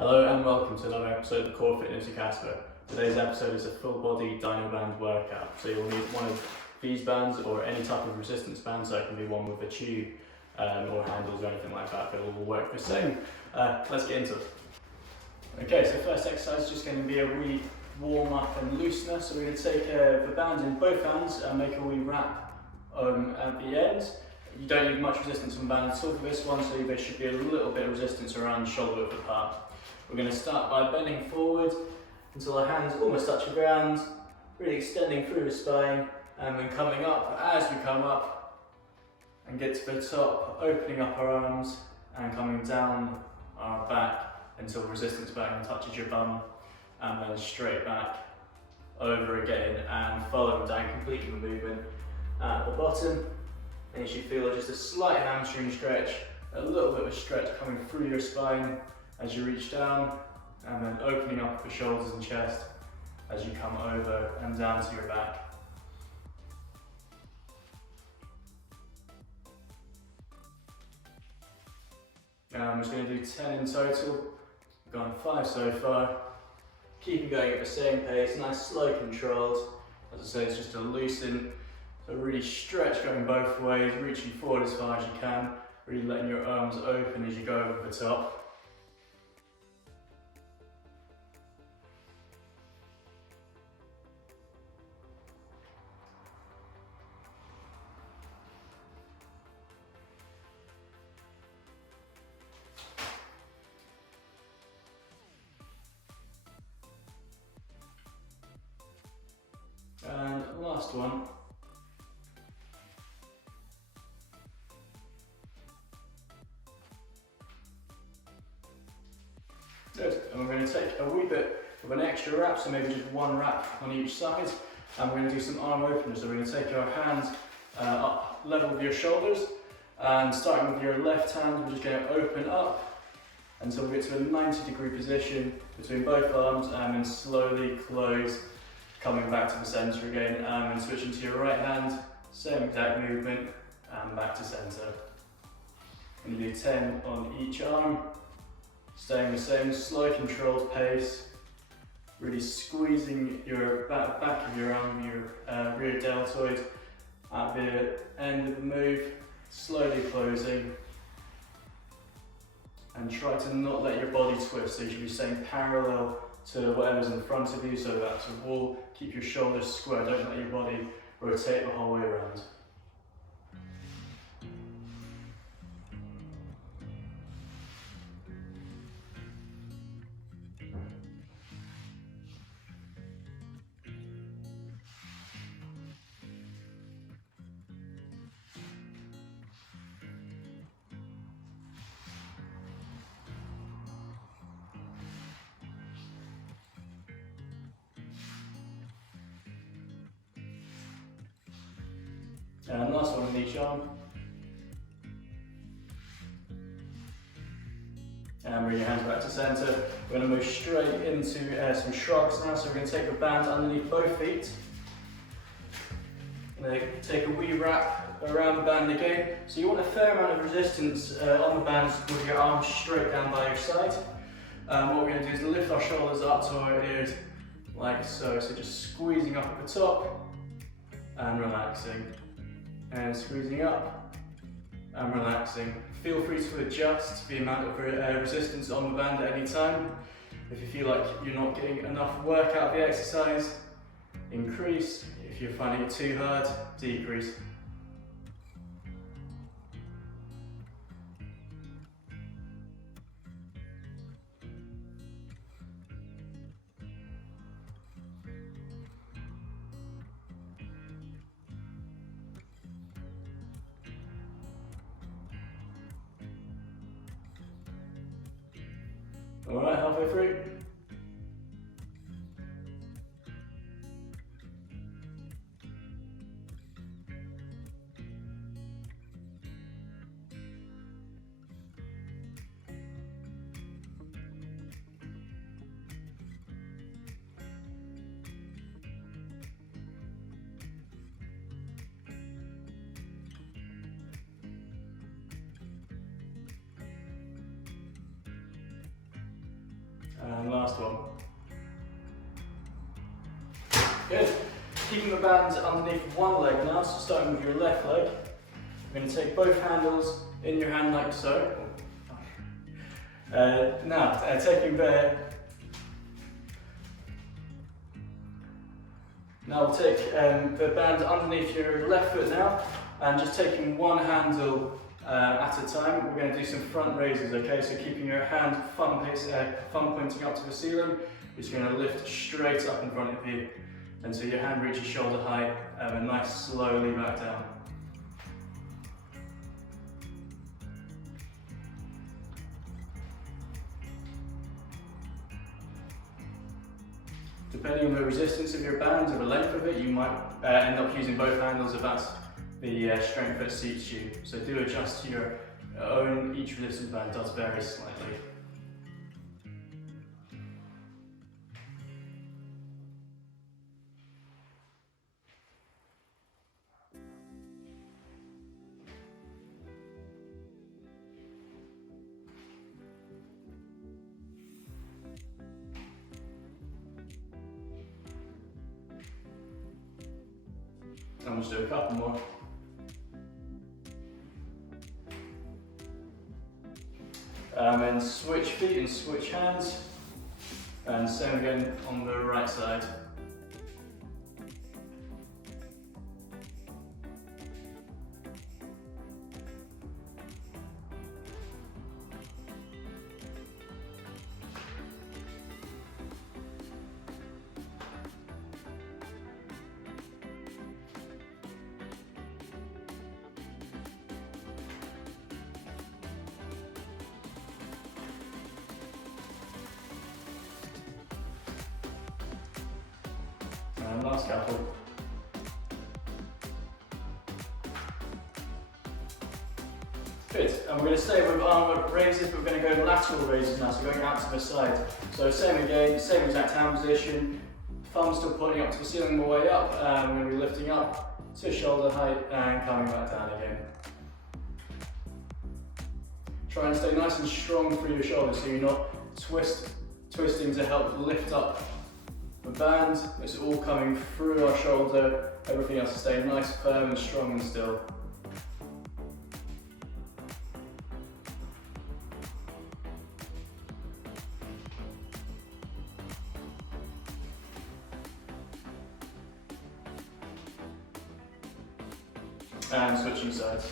Hello and welcome to another episode of Core Fitness with Caspar. Today's episode is a full body Dyna band workout. So you'll need one of these bands or any type of resistance band, so it can be one with a tube or handles or anything like that, but it will work the same. Let's get into it. Okay, so first exercise is just going to be a wee warm up and loosener. So we're going to take the bands in both hands and make a wee wrap at the end. You don't need much resistance on the band at all for this one, so there should be a little bit of resistance around shoulder width apart. We're going to start by bending forward until our hands almost touch the ground, really extending through the spine, and then coming up as we come up and get to the top, opening up our arms and coming down our back until resistance band touches your bum, and then straight back over again and following down, completing the movement at the bottom. And you should feel just a slight hamstring stretch, a little bit of a stretch coming through your spine as you reach down, and then opening up the shoulders and chest as you come over and down to your back. I'm just going to do 10 in total. We've gone 5 so far. Keep going at the same pace, nice slow controls. As I say, it's just to loosen, so really stretch going both ways, reaching forward as far as you can, really letting your arms open as you go over the top. And last one. Good. And we're going to take a wee bit of an extra wrap, so maybe just one wrap on each side. And we're going to do some arm openers. So we're going to take our hands up level with your shoulders, and starting with your left hand, we're just going to open up until we get to a 90-degree position between both arms, and then slowly close, coming back to the centre again, and switching to your right hand, same exact movement, and back to centre. And you do 10 on each arm, staying the same slow controlled pace, really squeezing your back of your arm, your rear deltoid at the end of the move, slowly closing, and try to not let your body twist, so you should be staying parallel to whatever's in front of you, so that's a wall. Keep your shoulders square, don't let your body rotate the whole way around. And last one on each arm. And bring your hands back to centre. We're going to move straight into some shrugs now. So we're going to take the band underneath both feet. And take a wee wrap around the band again. So you want a fair amount of resistance on the band with your arms straight down by your side. What we're going to do is lift our shoulders up to our ears like so. So just squeezing up at the top and relaxing. And squeezing up and relaxing. Feel free to adjust the amount of resistance on the band at any time. If you feel like you're not getting enough work out of the exercise, increase. If you're finding it too hard, decrease. Alright, halfway through. And last one. Good. Keeping the bands underneath one leg now, so starting with your left leg. We're going to take both handles in your hand like so. Now we'll take the band underneath your left foot now, and just taking one handle at a time. We're going to do some front raises, okay? So keeping your hand thumb pointing up to the ceiling, you're just going to lift straight up in front of you until your hand reaches shoulder height, and nice slowly back down. Depending on the resistance of your band or the length of it, you might end up using both handles if that's the strength that suits you. So do adjust to your own, each resistance band does vary slightly. And we'll just do a couple more. And switch feet and switch hands. And same again on the right side. And last couple. Good, and we're going to stay with arm raises, but we're going to go lateral raises now, so going out to the side. So same again, same exact hand position, thumb still pointing up to the ceiling all the way up, and we're going to be lifting up to shoulder height and coming back down again. Try and stay nice and strong through your shoulders so you're not twisting to help lift up the band. It's all coming through our shoulder, everything else is staying nice, firm and strong and still. And switching sides.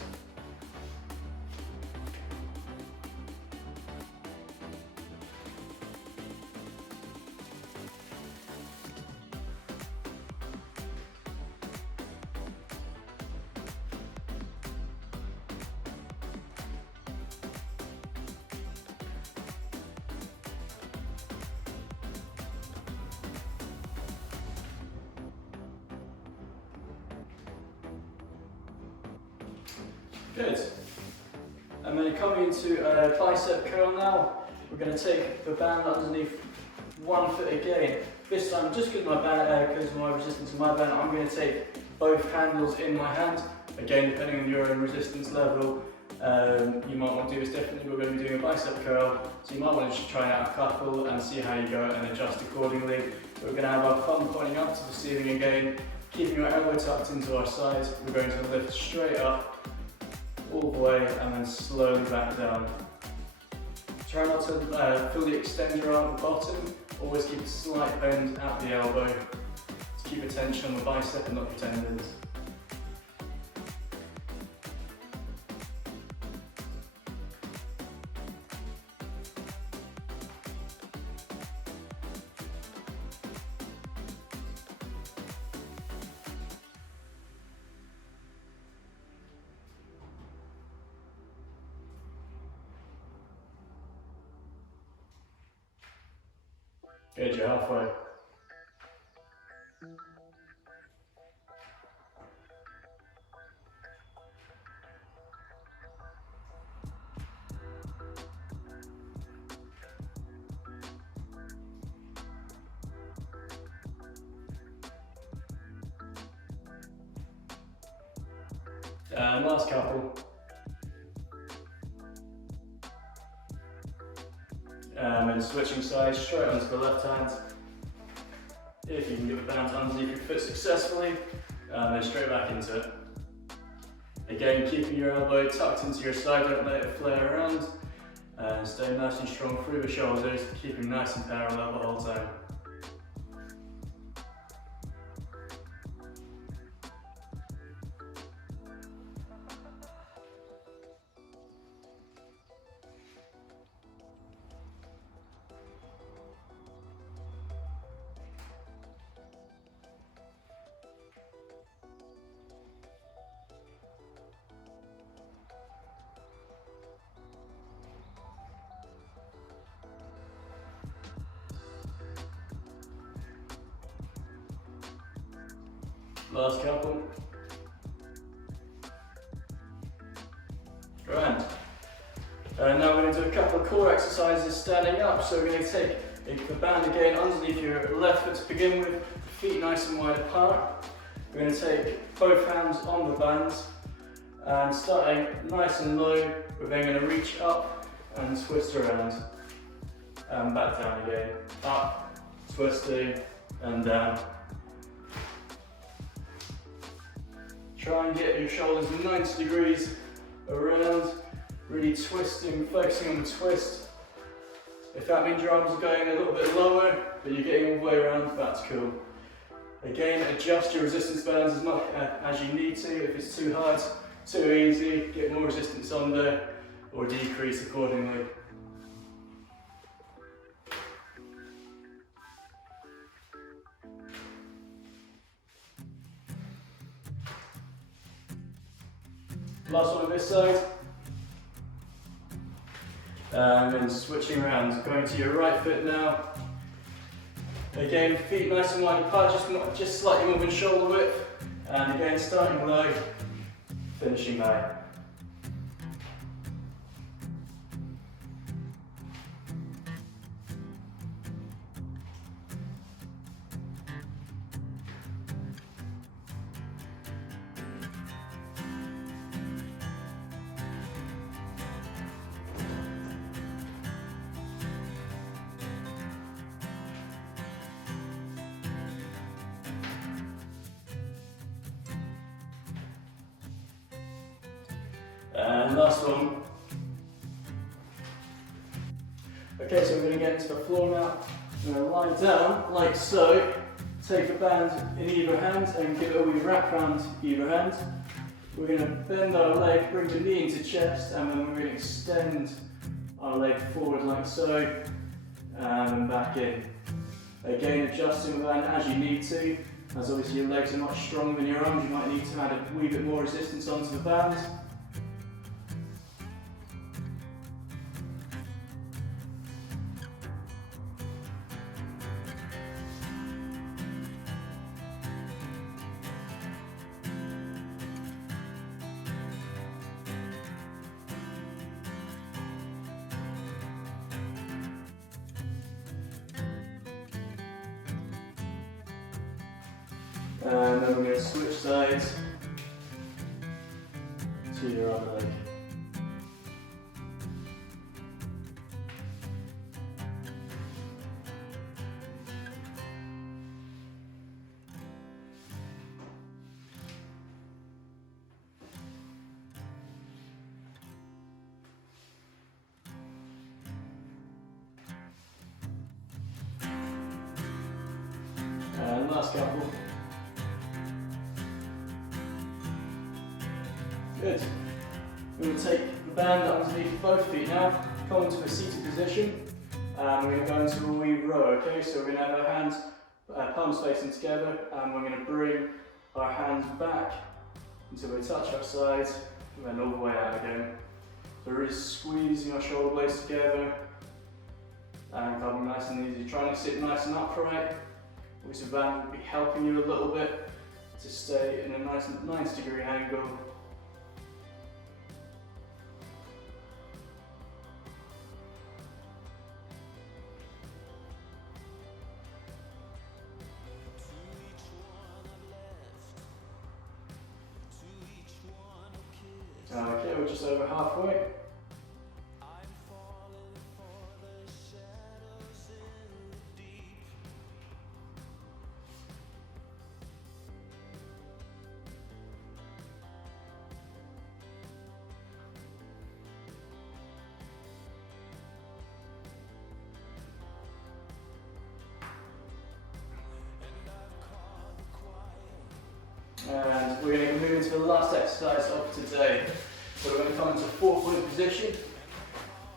Good. And then coming into a bicep curl now, we're going to take the band underneath one foot again. This time, just because of my resistance in my band, I'm going to take both handles in my hand. Again, depending on your own resistance level, you might want to do this differently. We're going to be doing a bicep curl, so you might want to just try out a couple and see how you go and adjust accordingly. We're going to have our thumb pointing up to the ceiling again, keeping your elbow tucked into our sides. We're going to lift straight up, all the way, and then slowly back down. Try not to fully extend your arm at the bottom, always keep a slight bend at the elbow to keep a tension on the bicep and not your tendons. Good, you're halfway. And last couple. And switching sides straight onto the left hand. If you can get the band underneath your foot successfully, then straight back into it. Again, keeping your elbow tucked into your side, don't let it flare around. And stay nice and strong through the shoulders, keeping nice and parallel the whole time. Last couple. Grand. Now we're going to do a couple of core exercises standing up. So we're going to take the band again underneath your left foot to begin with, feet nice and wide apart. We're going to take both hands on the bands and starting nice and low, we're then going to reach up and twist around and back down again. Up, twisting and down. Try and get your shoulders 90 degrees around, really twisting, focusing on the twist. If that means your arms are going a little bit lower, but you're getting all the way around, that's cool. Again, adjust your resistance bands as much as you need to. If it's too hard, too easy, get more resistance on there, or decrease accordingly. Last one on this side. And then switching around, going to your right foot now. Again, feet nice and wide apart, just slightly more than shoulder width. And again, starting low, finishing high. And last one. Okay, so we're going to get into the floor now. I'm going to lie down like so. Take a band in either hand and give it a wee wrap around either hand. We're going to bend our leg, bring the knee into chest, and then we're going to extend our leg forward like so, and back in. Again, adjusting the band as you need to. As obviously your legs are much stronger than your arms, you might need to add a wee bit more resistance onto the band. And then we're going to switch sides to your other leg. And last couple. Good. We're going to take the band underneath both feet now, come into a seated position, and we're going to go into a wee row, okay? So we're going to have our hands, palms facing together, and we're going to bring our hands back until we touch our sides, and then all the way out again. So we're really squeezing our shoulder blades together, and coming nice and easy, trying to sit nice and upright. Obviously the band will be helping you a little bit to stay in a nice 90-degree angle. Okay, we're just over halfway. the last exercise of today. So we're going to come into 4-point position.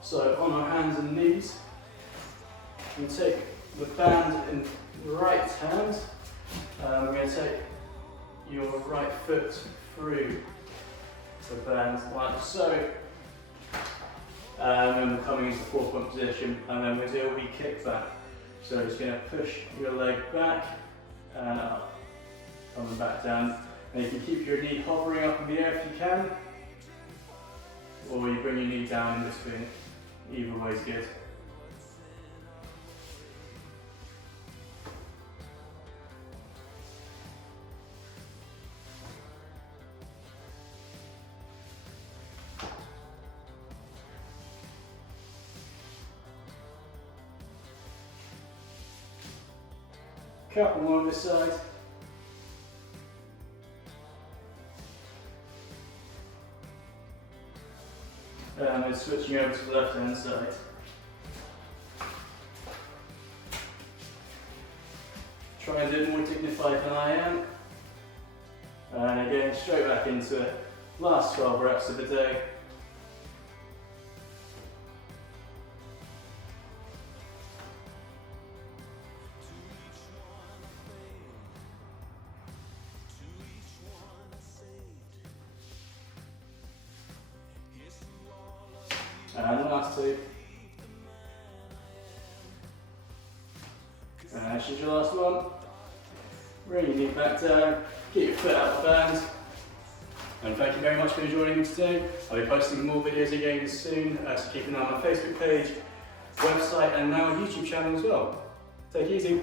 So on our hands and knees, we take the band in the right hand. We're going to take your right foot through the band like so. And we're coming into 4-point position, and then we'll do a wee kick back. So we're just going to push your leg back and up, coming back down. And you can keep your knee hovering up in the air if you can, or you bring your knee down in between. Either way is good. Couple more on this side. And then switching over to the left hand side. Try and do it more dignified than I am. And again, straight back into it. Last 12 reps of the day. And last 2. And this is your last one. Bring your knee back down, get your foot out of the band. And thank you very much for joining me today. I'll be posting more videos again soon, so keep an eye on my Facebook page, website, and now a YouTube channel as well. Take it easy.